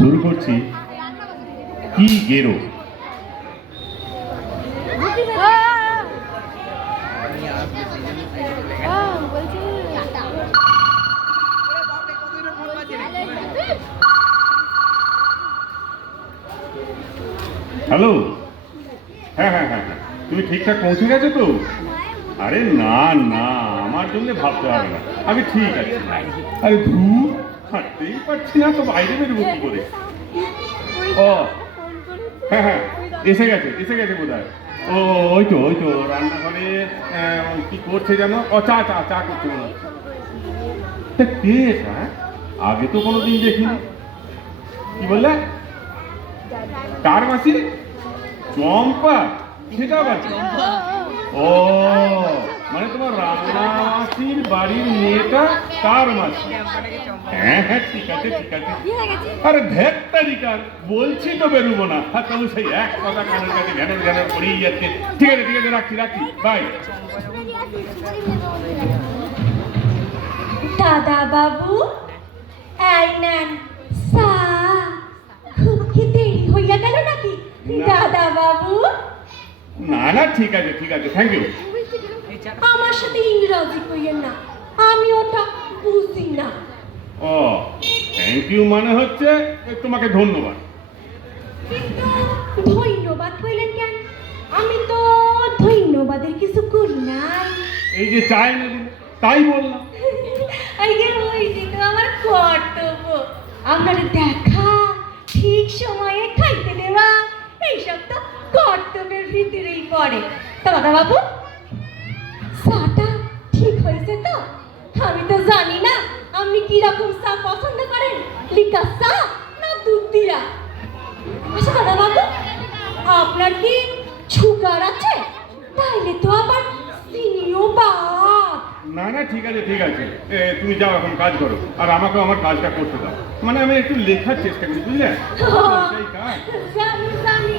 শুরু করছি কি গেরো। হ্যালো, হ্যাঁ হ্যাঁ হ্যাঁ হ্যাঁ, তুমি ঠিকঠাক পৌঁছে গেছো তো? আরে না না, আমার জন্য ভাবতে হবে না, আমি ঠিক আছি। আরে ধূপ, হাঁটতেই পারছি না তো বাইরে বেরোবো কি করে? ও হ্যাঁ হ্যাঁ, এসে গেছে বোধ হয়। ও ওই তো রান্নাঘরে কি করছে জানো? ও চা চা চা করছে মনে হচ্ছে। তা কে এটা? আগে তো কোনোদিন দেখিনি। কি বললে? কার মাসি? চম্পা? সেটা আবার কি? ও মানে তোমার রান্না মাসির বাড়ির মেয়েটা তার মাসি? হ্যাঁ হ্যাঁ, ঠিক আছে ঠিক আছে। আরে ধ্যাত তারিকার, বলছি তো বেরোবো না, আর তবু সেই এক কথা কানের কাছে ঘ্যানের ঘ্যানের পড়েই যাচ্ছে। ঠিক আছে ঠিক আছে, রাখছি বাই। দাদা বাবু, এই নেন চা। খুব কি দেরি হইয়া গেল নাকি দাদা বাবু? না না, ঠিক আছে থ্যাংক ইউ। আমার সাথে ইংরাজি কইয়েন না, আমি ওটা বুঝি না। ও থ্যাংক ইউ মানে হচ্ছে তোমাকে ধন্যবাদ। কিন্তু ধন্যবাদ কইলেন কেন? আমি তো ধন্যবাদের কিছু করি নাই। এই যে চা এনে দিল তাই বললাম। ওইটি তো আমার কর্তব্য। আপনার দেখা, ঠিক সময়ে খাইতে দেওয়া, এইসব তো কর্তব্যের ভিতরেই পড়ে। তো দাদা বাবু, চাটা ঠিক হয়েছে তো? আমি তো জানি না আপনি কিরকম চা পছন্দ করেন, লিকা চা না দুধ দিয়া? আচ্ছা দাদা বাবু, আপনার কি সুগার আছে? তাইলে তো আবার চিনিও বাদ। না না, ঠিক আছে তুমি যাও, এখন কাজ করো, আর আমাকেও আমার কাজটা করতে দাও। মানে আমি একটু লেখার চেষ্টা করি, বুঝলে? সেই কাজ। জানি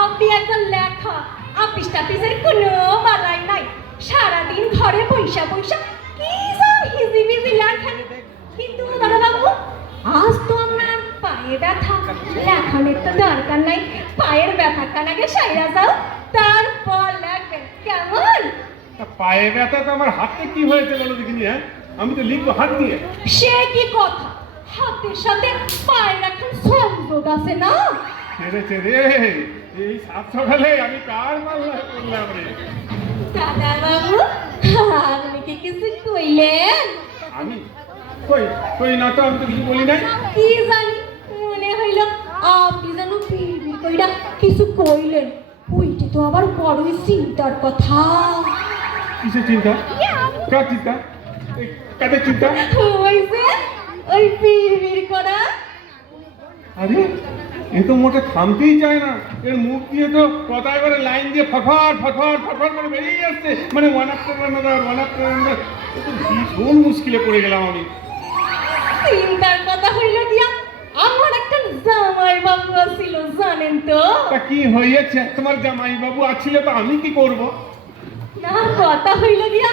আপনি একটা লেখা, আপিস টাপিসের কোনো বালাই নাই। সারাদিন ঘরে বৈশা কি সব হিজিবিজি লেখেন। কিন্তু দাদা বাবু, আজ তো আপনার পায়ে ব্যথা, লেখানের তো দরকার নাই। পায়ের ব্যথাটা নাকি সাইরা যাও, তারপর লেখবেন, কেমন? পায়ে ব্যথা তো আমার হাতে কি হয়েছে বলো দেখিনি? হ্যাঁ, আমি তো লিখবো হাত দিয়ে। সে কি কথা? হাতের সাথে পায়ের এখন সংযোগ আছে না? ছেড়েছে রে, এই সাত সকালে আমি কার মাল্লা করলাম রে? দাদা বাবু, আপনি কি কিছু কইলেন? আমি কই না তো, আমি তো কিছু বলি নাই। কি জানি, মনে হইল আপনি যেন বিড়বিড় কইরা কিছু কইলেন। ওইটি তো আবার বড়ই চিন্তার কথা। কিসের চিন্তা? কার চিন্তা? কাদের চিন্তা? ওই যে ওই বিড়বিড় করা। আরে এ তো মোটে থামতেই চায় না, এর মুখ দিয়ে তো কথা এবারে লাইন দিয়ে ফটফট করে বেরিয়ে যাচ্ছে। মানে ওয়ান আফটার অ্যানাদার। ভীষণ মুশকিলে পড়ে গেলাম আমি। চিন্তার কথা হইল দিয়া, আমার একটা জামাই বাবু ছিল জানেন তো? তা কি হয়েছে? তোমার জামাই বাবু আছিল, তো আমি কি করব? না, কথা হইল দিয়া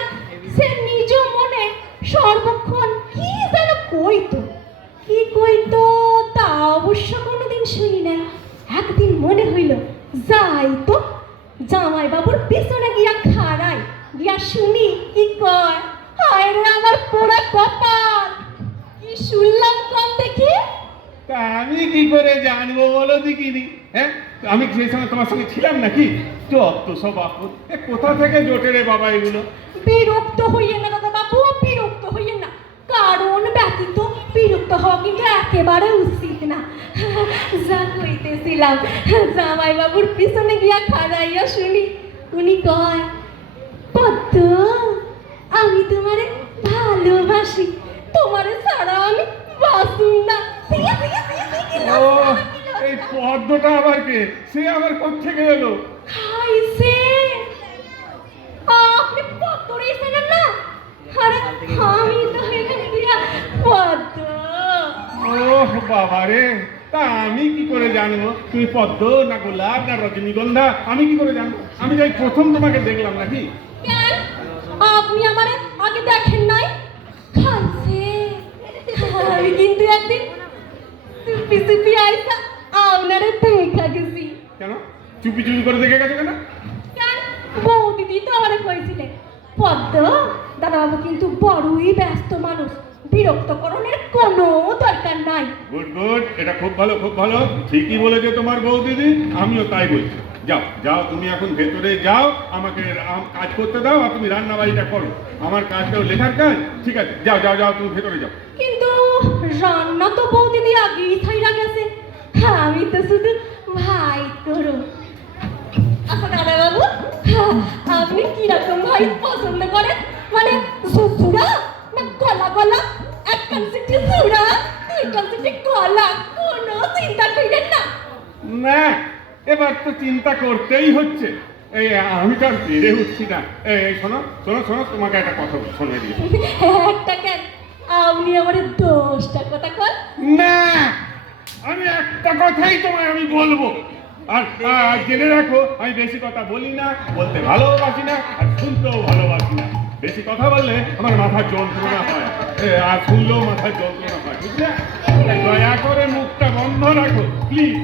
সে নিজ মনে সর্বক্ষণ কি যেন কইতো তা অবশ্য কোনোদিন শুনি নাই। একদিন মনে হইল যাই তো জামাই বাবুর পিছনে গিয়া খাড়াই, গিয়া শুনি কি কয়। হায় রে আমার পোড়া কপাল, কি শুনলাম কম দেখি। তা আমি কি করে জানবো বলো দেখিনি? হ্যাঁ, আমি সেই সময় তোমার সঙ্গে ছিলাম নাকি? যত সব আপদ, কোথা থেকে জোটে রে বাবা এগুলো? বিরক্ত হইয়েন না দাদা বাবু, বিরক্ত হইয়েন না। কারণ ব্যতীত বিরক্ত হওয়া কিন্তু একেবারে উচিত না। যা কইতেছিলাম, জামাই বাবুর পিছনে গিয়া খাড়াইয়া শুনি উনি কয়, পদ্ম আমি তোমারে ভালোবাসি, তোমারে ছাড়া আমি বাঁচুম না। ও এই পদ্মটা আবার কে? সে আবার কোত্থেকে এলো? খাইছে। আপনি পদ্মরে চেনেন না? আরে আমি তো এখানে দিয়া পদ্ম। ওহ বাবা রে, তা আমি কি করে জানবো তুমি পদ্ম না গোলাপ না রজনীগন্ধা? আমি কি করে জানবো? আমি যাই প্রথম তোমাকে দেখলাম নাকি? কেন আপনি আমারে আগে দেখেন নাই? খাইছে একদিন চুপি চুপি আইসা আপনারে দেখা গেছি। কেন চুপি চুপি করে দেখে গেছো কেন? কেন বৌদিদি তো আমারে কইছিলে পদ্ম দাদাবাবু কিন্তু বড়ই ব্যস্ত মানুষ, বিরক্তকরণের কোনো দরকার নাই। গুড গুড, এটা খুব ভালো খুব ভালো, ঠিকই বলেছে তোমার বউ দিদি, আমিও তাই বলছি। যাও যাও তুমি এখন ভেতরে যাও, আমাকে কাজ করতে দাও আর তুমি রান্না বাড়িটা করো। আমার কাজটাও লেখার কাজ, ঠিক আছে যাও যাও যাও তুমি ভেতরে যাও। কিন্তু রান্না তো বৌদিদি আগেই থাইরা গেছে, আমি তো শুধু ভাই করো। আচ্ছা দাদাবাবু, আপনি কিরকম ভাই পছন্দ করেন? মানে সুরা না গলা গলা, এক কানসিটি সুরা দুই কানসিটি গলা, কোনো চিন্তা করেন না। না এবার তো চিন্তা করতেই হচ্ছে, এই আমি তো আর পেরে উঠছি না। এই শোনো শোনো শোনো, তোমাকে একটা কথা শোনে দিয়ে। একটা কেন, আপনি আমার 10টা কথা কর। না আমি একটা কথাই তোমায় আমি বলবো, আর জেনে রাখো আমি বেশি কথা বলি না, বলতে ভালোবাসি না, আর শুনতেও ভালোবাসি না। বেশি কথা বললে আমার মাথার যন্ত্রণা হয়, আর শুনলেও মাথার যন্ত্রণা হয়, বুঝলে? তাই দয়া করে মুখটা বন্ধ রাখো প্লিজ।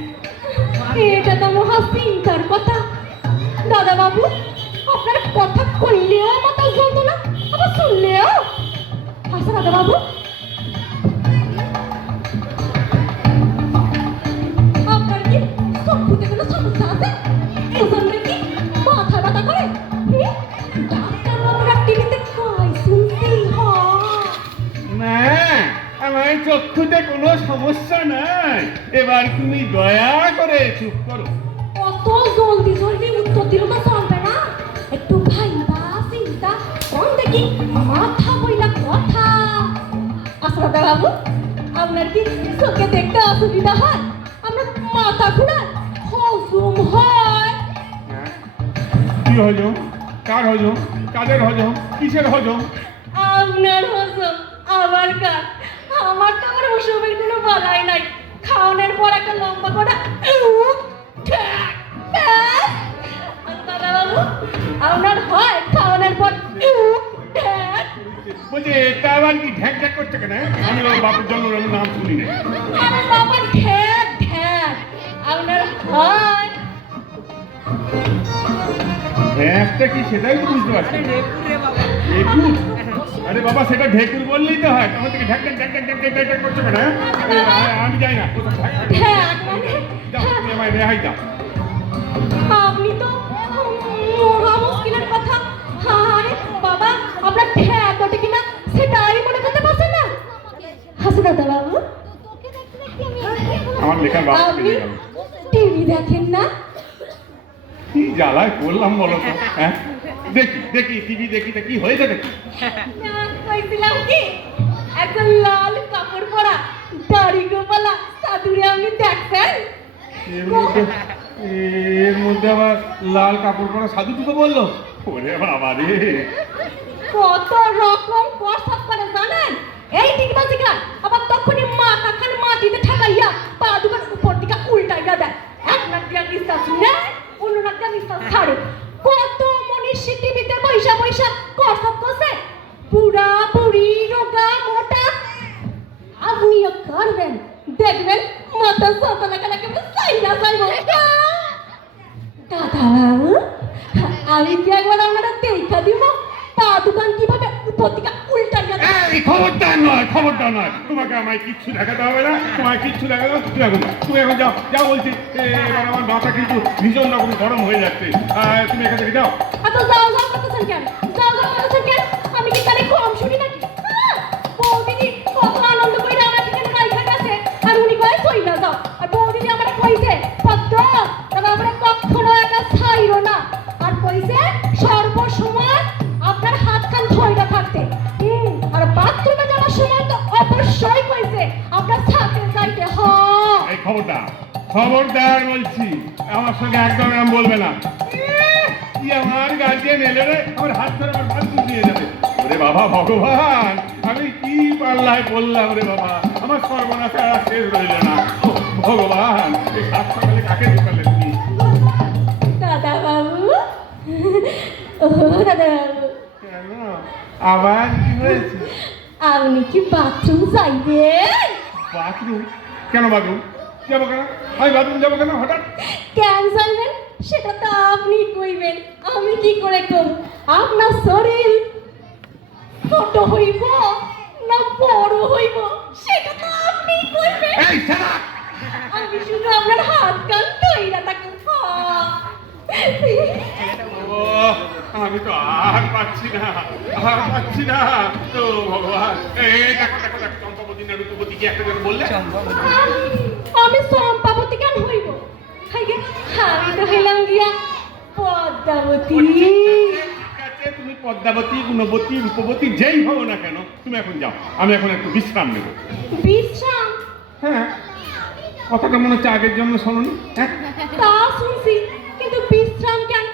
এটা তো মহা চিন্তার কথা দাদাবাবু, আপনার কথা কইলেও মাথা জ্বলতো না, আবার শুনলেও। আচ্ছা দাদাবাবু, আপনার কি চক্ষুতে কোনো সমস্যা আছে? এজন্য কি মাথা ব্যথা করে? ডাক্তারবাবুরা টিভিতে কয় শুনছি হয়। না আমার চক্ষুতে কোনো সমস্যা নাই, এবার তুমি দয়া করে চুপ করো। অত জলদি জলদি উত্তর দিল তো চলবে না, একটু ভাইবা চিন্তা কোন দেখি মাথা বইলা কথা। আচ্ছা দাদাবাবু, আপনার কি চোখে দেখতে অসুবিধা হয়? আপনার মাথা ঘুরায়, হজম হয়? হ্যাঁ? কি হজম? কার হজম? কাদের হজম? কিসের হজম? আপনার হজম আবার কার? আমার তো আমার ওসবের কোনো বলাই নাই, খাওয়ানোর পর একটা লম্বা করে দাদাবাবু আপনার হয় খাওয়ানোর পর বলছে এটা আবার কি ঢ্যাক ঢ্যাক করছে কেন? আমি ওর বাপুর জন্য ওর নাম শুনি না। আরে বাবা ঢ্যাক ঢ্যাক আপনার হয়। ঢ্যাকটা কি সেটাই তো বুঝতে পারছি না। ঢেকুর? আরে বাবা সেটা ঢেকুর বললেই তো হয়, আমার থেকে ঢ্যাক ঢ্যাক ঢ্যাক ঢ্যাক ঢ্যাক ঢ্যাক ঢ্যাক করছে কেন? আমি যাই না, কোথাও ঢ্যাক ঢ্যাক। ঢ্যাক মানে যাও তুমি আমায় রেহাই দাও। আপনি তো মহা মুশকিলের কথা। আরে বাবা আপনার ঠ্যাক ওঠে কিনা সেটাই মনে করতে পারছেন না। হাসি দাদাবাবু, আমার লেখার বাপ আপনি পেয়ে গেল। টিভি দেখেন না? কি জ্বালায় পড়লাম বলো তো? হ্যাঁ দেখি দেখি টিভি দেখি তা কি হয়েছে দেখি। না, কইছিলাম কি একটা লাল কাপড় পরা দাড়ি গোপালা সাধুরে আপনি দেখছেন? এর মধ্যে আবার লাল কাপড় পরা সাধু দুটো বললো? ওরে বাবা রে, কত রকম কসব করে জানেন? এই টিকবাজিকা আবার তখনই মাথা খান মাটিতে ঠাকাইয়া পা দুটো উপর দিকে উল্টাইয়া দেয়, এক নাক দিয়া নিঃশ্বাস নেয় অন্য নাক দিয়া নিঃশ্বাস ছাড়ে। কত মনীষী টিভিতে পয়সা পয়সা কসব করছে, বুড়া বুড়ি রোগা মোটা। আপনিও করবেন, দেখবেন মাথা সাদা লাগা লাগে সাইলা যাইব। দাদাবাবু আমি কি একবার আপনারা দেখা দিব পা দোকান কিভাবে উপর দিকে উল্টাইয়া দেয়? এই খবরদার নয় খবরদার নয়, তোমাকে আমায় কিচ্ছু দেখাতে হবে না, তোমায় কিচ্ছু দেখাতে হবে তুমি এখন তুমি এখন যাও যাও বলছি। এবার আমার মাথা কিন্তু ভীষণ রকম গরম হয়ে যাচ্ছে, তুমি এখান থেকে যাও। আচ্ছা যাও যাও করতেছেন কেন? যাও যাও করতেছেন কেন? আমি কি কানে কম শুনি নাকি? বৌদিদি কত আনন্দ করে আমার এখানে রাইখা গেছে আর উনি কয় চইলা যাও। আর বৌদিদি আমারে কইছে পদ্ম তবে আমরা কখনো একা ছাইরো না, আর কইছে সর্বসময় আপনার হাত কান ধইরা থাকতে। আর বাথরুমে যাওয়ার সময় তো অবশ্যই কইছে আপনার সাথে যাইতে হয়। এই খবরদার খবরদার বলছি, আমার সঙ্গে একদম এরকম বলবে না। কি আমার গার্জিয়ান এলে রে, আমার হাত ধরে আমার বাথরুম দিয়ে যাবে। ওরে বাবা ভগবান, আমি কি পাল্লায় পড়লাম রে বাবা, আমার সর্বনাশ আর শেষ রইল না। ভগবান এই সাত সকালে কাকে ঢুকালে তুমি? দাদাবাবু ও দাদাবাবু, কেন? আবার কি হয়েছে? আপনি কি বাথরুম যাইবেন? বাথরুম? কেন বাথরুম যাবো কেন? আমি বাথরুম যাবো কেন হঠাৎ? কেন যাইবেন সেটা তো আপনি কইবেন, আমি কি করে কম? আপনার শরীর ছোট হইব না বড় হইব সেটা তো আপনি কইবেন। এই শালা! আমি শুধু আপনার হাত কান ধইরা থাকি। ও, আমি তো আর পাচ্ছি না তো ভগবান। এই দেখো দেখো দেখো, চম্পাবতী না রূপবতী কি একটা যেন বললে? আমি চম্পাবতী কেন হইব? হাইগে আমি তো হইলাম গিয়া পদ্মাবতী। ঠিক আছে, তুমি পদ্মাবতী, গুণবতী, রূপবতী যেই হও না কেন, তুমি এখন যাও। আমি এখন একটু বিশ্রাম নেব। বিশ্রাম? হ্যাঁ, কথাটা মনে হচ্ছে আগের জন্য শোনোনি। হ্যাঁ, তা শুনছি, কিন্তু বিশ্রাম কেন?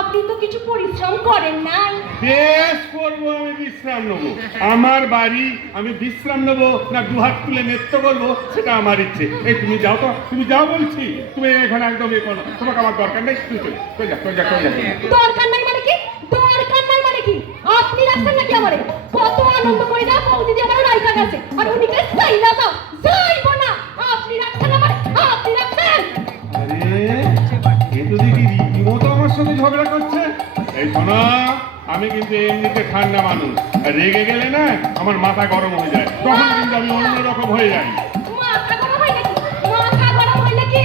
আপনি তো কিছু পরিশ্রম করেন নাই। বেশ করবো, আমি বিশ্রাম নেবো। আমার বাড়ি, আমি বিশ্রাম নেবো না দুহাত তুলে নৃত্য করবো সেটা আমার ইচ্ছে। এই তুমি যাও তো, তুমি যাও বলছি। তুমি এখানে একদম এ করো, তোমাকে আমার দরকার নেই। তুমি চলে যা। দরকার নাই মানে কি? দরকার নাই মানে কি? আপনি রাখছেন নাকি আমারে? কত আনন্দ করে না বৌদি দিয়ে আমার রাইখা গেছে, আর উনিকে চাই না যাও, যাইব না। আপনি রাখছেন আমারে, আপনি রাখছেন। আরে এ তো দেখি রীতিমতো আমার সাথে ঝগড়া করছে। এই শোনো, আমি কিন্তু এমনিতে ঠান্ডা মানুষ, আর রেগে গেলে না আমার মাথা গরম হয়ে যায়, তখন কিন্তু আমি অন্যরকম হয়ে যাই। মাথা গরম হয় নাকি? মাথা গরম হয় নাকি?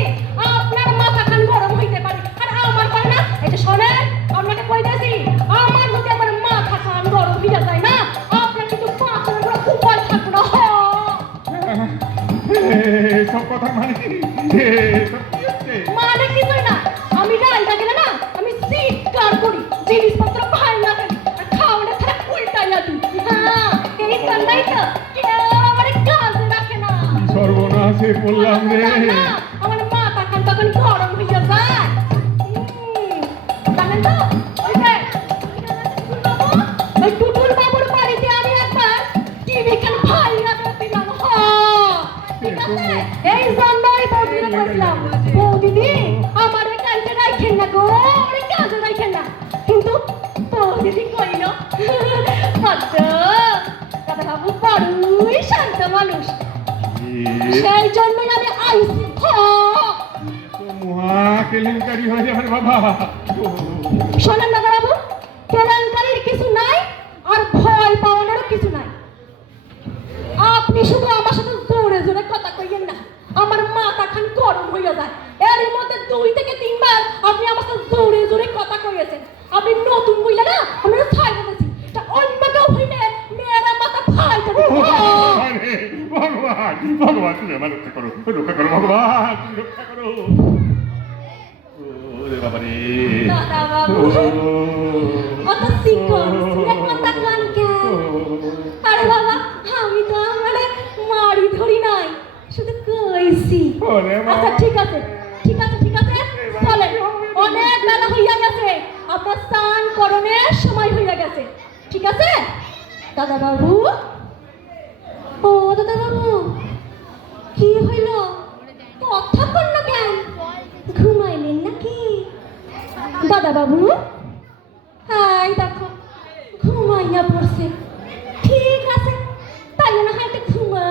আপনার মাথা খান গরম হইতে পারে, আর আমার পারে না। এই যে শোনেন, আপনাকে কইতাছি, আমার যদি আমার মাথা খান গরম হইয়া যায় না, আপনার কিন্তু পাঁচের পুরো উপায় থাকবে না। সব কথা মানে কি? এসব কি হচ্ছে? মানে কিছুই না। আমি রাইটা গেলে না, আমি চিৎকার করি, জিনিসপত্র ভাঙা ফেলি, আর খাওয়াটা ছাড়া উল্টাইয়া দিই। হ্যাঁ, এই কান্নাই তো কেউ আমার কাজে রাখে না। সর্বনাশে বললাম রে। না, আমার মাথা খান তখন গরম হইয়া যায়। জানেন তো, ওই যে ওই টুটুল বাবুর বাড়িতে আমি একবার টিভি খান ভাইয়া দিলাম। ঠিক আছে, এই জন্যই বৌদিরে বললাম, বৌদিদি আমারে কাজে রাখেন না গো, আমারে কাজে রাখেন না। কিন্তু বৌদিদি কইল, দাদা বাবু বড়ই শান্ত মানুষ, সেই জন্যই আমি আইছি। মহা কেলেঙ্কারি হয়ে যাবে বাবা। শোনেন দাদা বাবু, কেলেঙ্কারির কিছু নাই, আর ভয় পাওয়ানোরও কিছু নাই। আপনি শুধু আমার সাথে জোরে জোরে কথা কইয়েন না, আমার মাথা খান গরম হইয়া যায়। এর মধ্যে 2 থেকে 3 বার আপনি আমার সাথে জোরে জোরে কথা কইয়েছেন। আপনি নতুন বইলা না, আমরা ছাই বলেছি, তা অন্য কেউ হইলে মেয়েরা মাথা ফাই যাবে। আরে ভগবান, ভগবান তুমি আমার রক্ষা করো ভগবান, তুমি রক্ষা করো। ওরে বাবা রে। দাদা বাবু, অত শিকল কথা কান কেন? আরে বাবা, আমি তো আমারে মারি ধরি নাই, শুধু কইছি। ওরে বাবা। আচ্ছা ঠিক আছে, চলেন, অনেক বেলা হইয়া গেছে, আপনার স্নান করণের সময় হইয়া গেছে। ঠিক আছে দাদা বাবু? ও দাদা বাবু, কি হইল? কথা বল না কেন? ঘুমাইলেন নাকি দাদা বাবু? হাই দেখো, ঘুমাইয়া পড়ছে। ঠিক আছে, তাই না হয় একটু ঘুমা,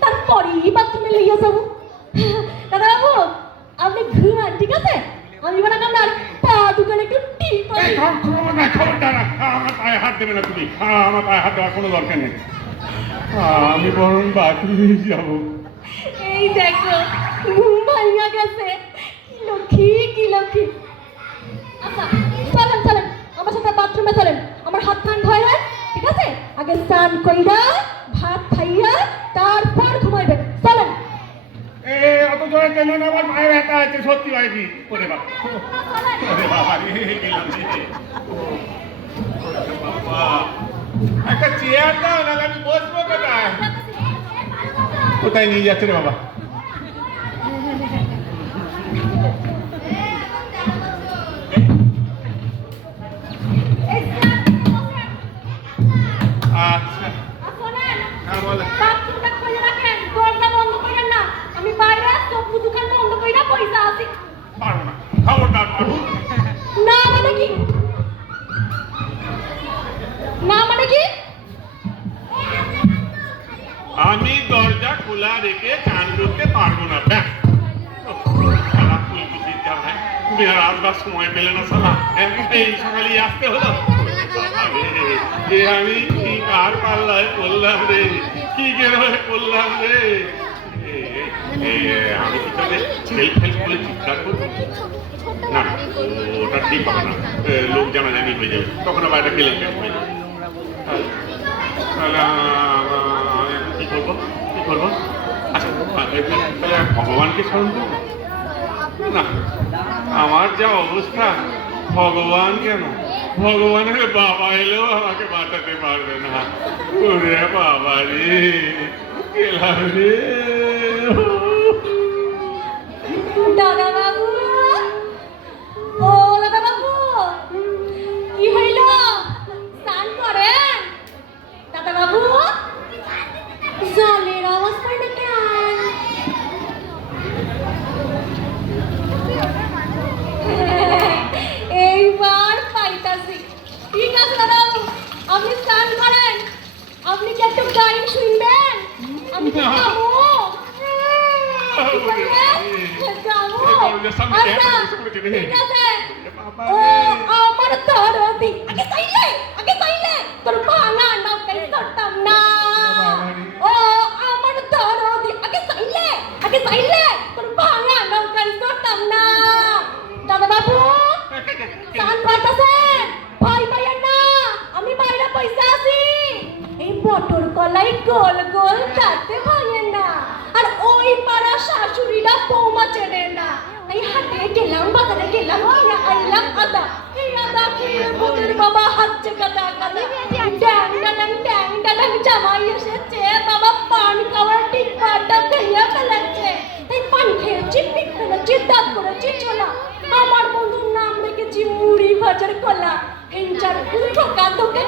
তারপরেই বাথরুমে লইয়া যাবো। দাদা বাবু আপনি ঘুমান, ঠিক আছে? আমি বলা আপনার পা দোকানে একটু টিপ। খবরদার, আমার পায়ে হাত দেবে না তুমি। আমার পায়ে হাত দেওয়ার কোনো দরকার নেই। আমি বরং বাথরুমে যাবো। এই দেখো, ঘুম ভাঙা গেছে। কি লক্ষ্মী। আচ্ছা চলেন, আমার সাথে বাথরুমে চলেন। আমার হাত কান ধোয়া, ঠিক আছে? আগে স্নান কইরা ভাত খাইয়া তারপর ঘুমাইবেন। চলেন। অত জোরে কেন না, আমার পায়ে ব্যথা আছে সত্যি ভাইবি। ওরে বাবা, ওরে বাবা রে, গেলাম রে। বাবা, একটা চেয়ার দাও, নাহলে আমি বসবো কোথায়? কোথায় নিয়ে যাচ্ছে রে বাবা? আচ্ছা, হ্যাঁ বলো। বাথরুমটা খুলে রাখেন, দরজা বন্ধ করেন না। আমি বাইরে সবজি দোকান বন্ধ কইরা পয়সা আছি। পারবো না, খবরদার পারবো না মানে কি? না মানে কি? আমি দরজা খোলা রেখে চান করতে পারবো না। ব্যাস। শালা ফুলকুচির জামাই, তুমি আর আসবার সময় পেলে না শালা, এই সকালেই আসতে হলো। বাবা রে, এ আমি কি কার পাল্লায় পড়লাম রে, কি গেরোয় পড়লাম রে। আমি কি তাহলে সেলফ হেল্প বলে চিৎকার করবো? না না, ওটা ঠিক হবে না, লোক জানাজানি হয়ে যাবে, তখন আবার একটা কেলেঙ্কারি হয়ে যাবে। তাহলে আমি এখন কি করবো, কি করবো? আচ্ছা, তাহলে ভগবানকে স্মরণ করবো না? আমার যা অবস্থা, ভগবান কেন, ভগবানের বাবা এলেও আমাকে বাঁচাতে পারবে না। ওরে বাবা রে, গেলাম রে। দাদা বাবু, ও দাদা বাবু, কি হইল? স্নান করেন? দাদা বাবু, জলের অবস্থা না কেন? এইবার পাইতাছি। ঠিক আছে দাদা বাবু, আপনি স্নান করেন। আপনি কি একটু গান শুনবেন? আমি কি গাবো? কি বললেন? গাবো? আচ্ছা, ঠিক আছে। ও আমার দরদি, আগে চাইলে তোর ভাঙা নৌকায় চড়তাম না। ও আমার দরদি, আগে চাইলে তোর ভাঙা নৌকায় চড়তাম না। দাদা বাবু, স্নান করতেছেন? ভয় পাইয়েন না, আমি বাইরে পয়সা আছি। এই পটর কলাই গোল গোল চাটতে ভাঙেন না। আর ওই পাড়া শাশুড়িরা বৌমা চেনে না। এই হাটে গেলাম, বাজারে গেলাম, কিনে আনলাম আদা। এই আদা খেয়ে ভূতের বাবা হাঁচছে কাদা কাদা। ড্যাং ডালাং জামাই এসেছে, বাবা পান খাওয়ার টিপাটা ভেঙে ফেলেছে। এই পান খেয়েছি, পিঠ ফেলেছি, দাঁত করেছি ছোলা। আমার বন্ধুর নাম রেখেছি মুড়ি ভাজার কলা। হিংচার ঠোকা তোকে